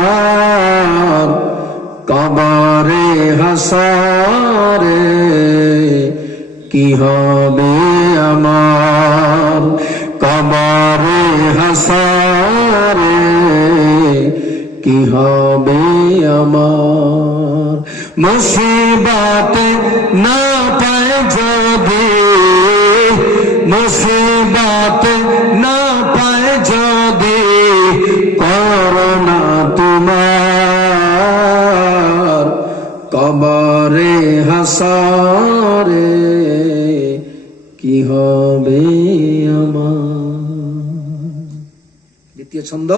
তোমার কবরে হাসরে কি হবে আমার, কবরে হাসরে কি হবে আমার। মুসিবতে না পায় যদি, মুসিবতে না পায় যদি করোনা তোমার কবরে হাসরে কি হবে আমার। দ্বিতীয় ছন্দ।